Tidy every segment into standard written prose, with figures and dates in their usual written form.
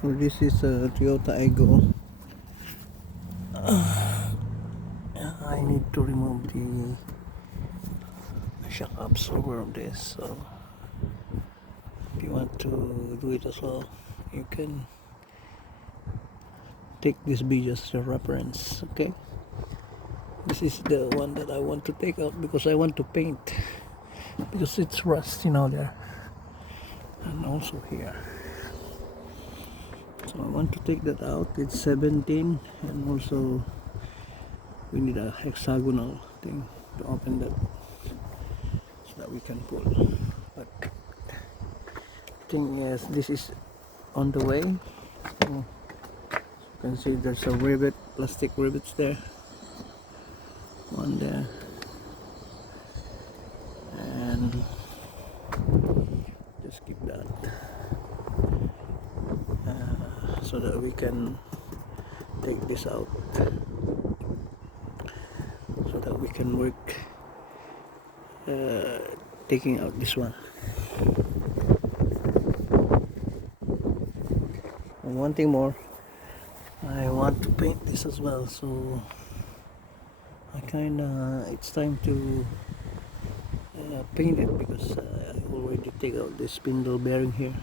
So this is a Toyota Aygo. I need to remove the shock absorber of this. So if you want to do it as well, you can take this video as a reference. Okay, this is the one that I want to take out because I want to paint, because it's rust, there, and also here. So I want to take that out. It's 17, and also we need a hexagonal thing to open that so that we can pull. But thing is, this is on the way. So you can see there's a rivet, plastic rivets there, one there, and just keep that so that we can take this out, so that we can work taking out this one. And one thing more, I want to paint this as well, so it's time to paint it, because I already take out the spindle bearing here,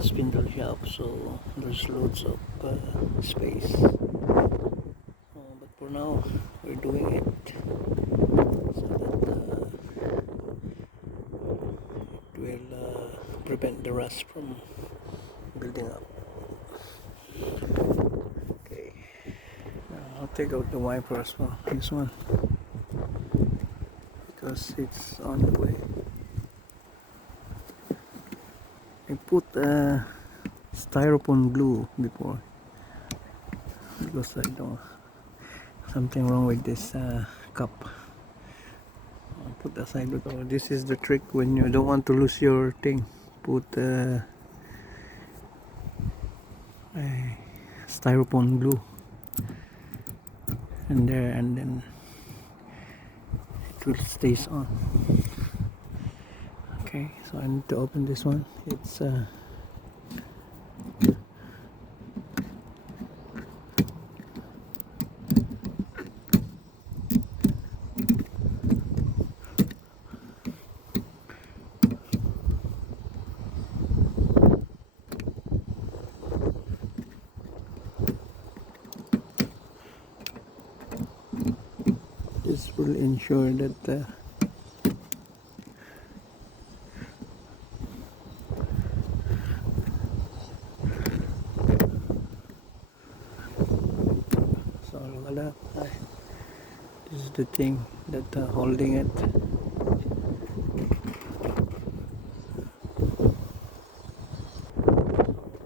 spindle shaft, so there's loads of space. But for now we're doing it so that it will prevent the rust from building up. Okay, now I'll take out the wiper as well, this one, because it's on the way. I put styrofoam glue before, because I don't, something wrong with this cup. I'll put aside. This is the trick when you don't want to lose your thing. Put styrofoam glue in there, and then it will stays on. Okay, so I need to open this one. It's this will ensure that this is the thing that holding it.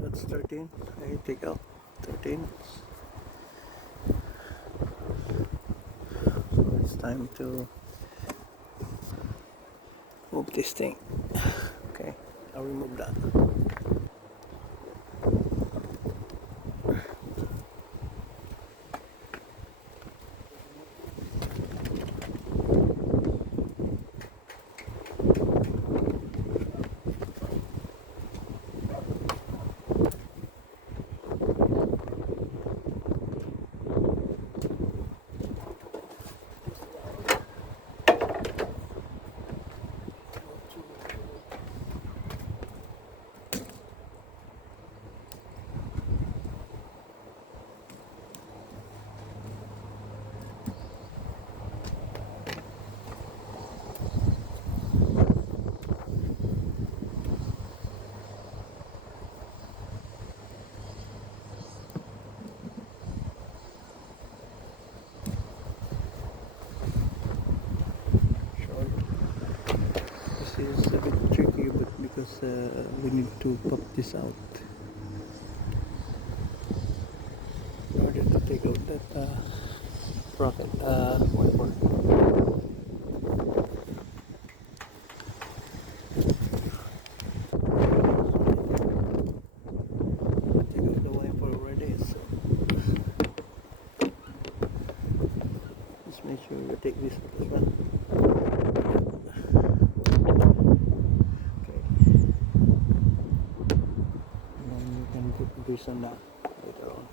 That's 13. I take out 13. So it's time to move this thing. Okay, I'll remove that. Is a bit tricky, but because we need to pop this out in order to take out that rocket wiper. Take out the wiper already, so just make sure you take this as well. grease on that later on.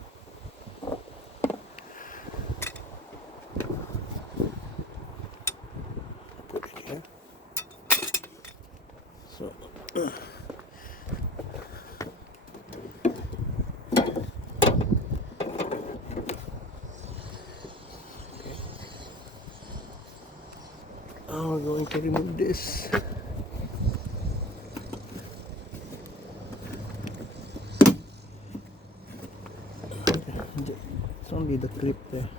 Put it here. So now we're going to remove this. It's only the clip there.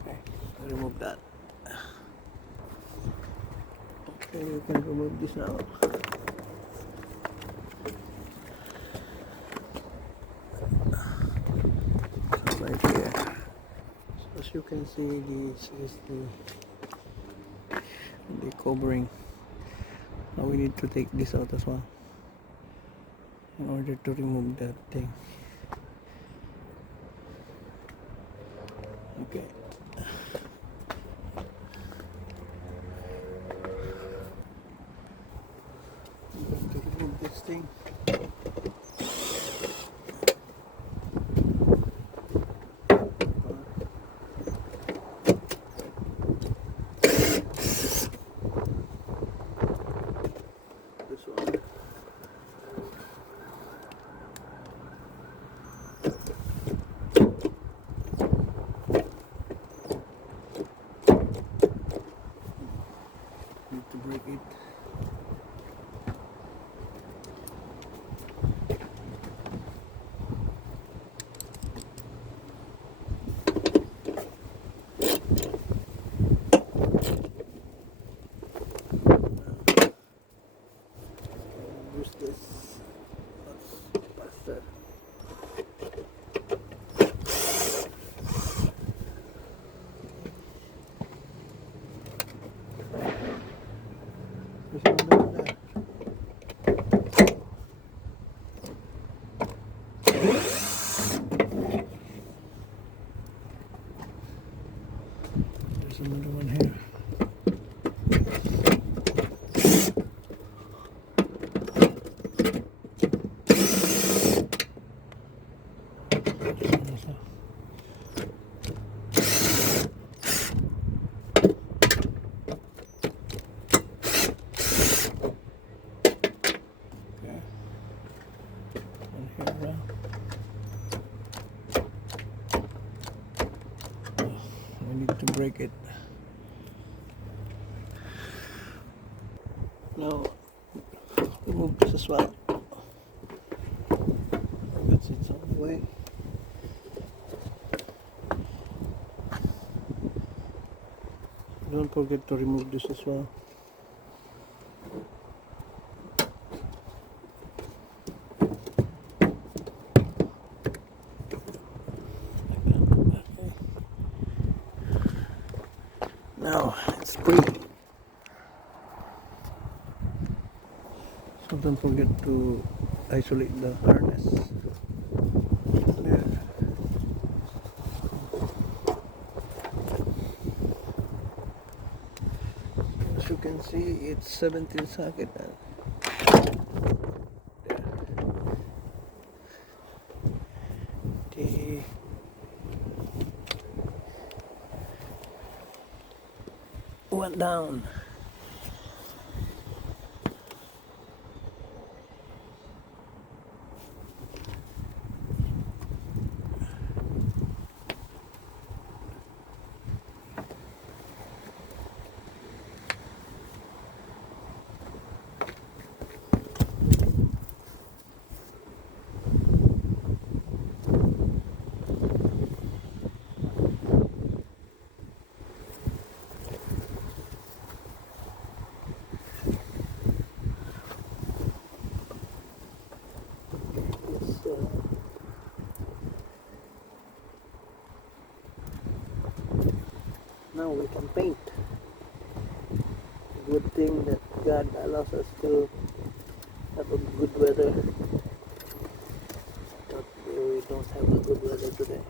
Okay, remove that. Okay, you can remove this now. So right here. So as you can see, this is the covering. Now we need to take this out as well in order to remove that thing. Okay. I'm going to remove this thing. This one. Need to break it. Use this faster. There's one down there. There's another one here. I need to break it. Now remove this as well. That's its own way. Don't forget to remove this as well. Now it's free. So don't forget to isolate the harness. There. As you can see, it's 17 socket. The went down. Now we can paint. Good thing that God allows us to have a good weather. But we don't have a good weather today.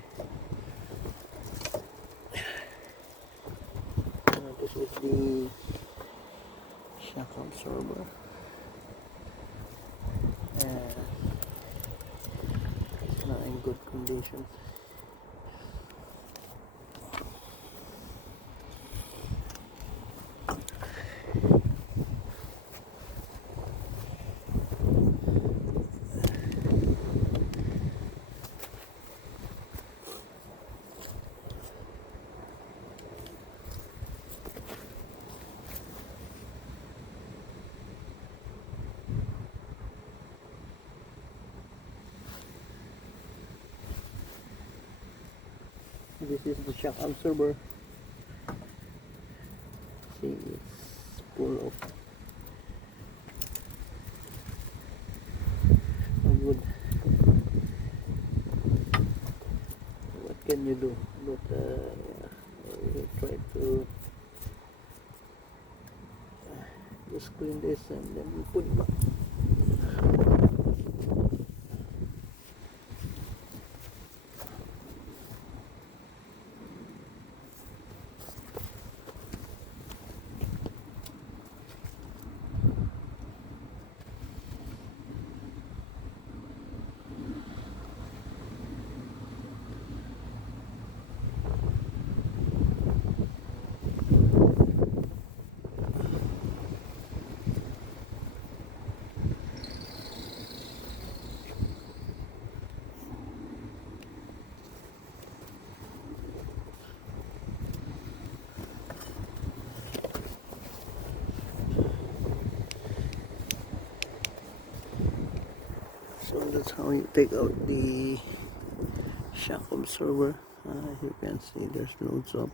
This is the shock absorber. it's not in good condition. This is the shock absorber. See, it's full of wood. What can you do? But we try to just clean this and then we put it back. So that's how you take out the shock absorber. As you can see, there's loads of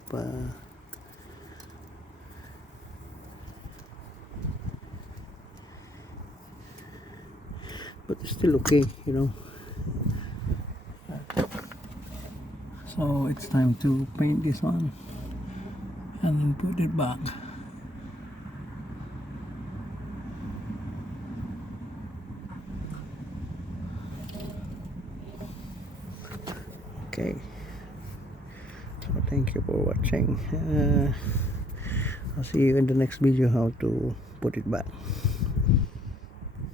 but it's still okay, you know. So it's time to paint this one and then put it back. Okay, so thank you for watching. I'll see you in the next video how to put it back.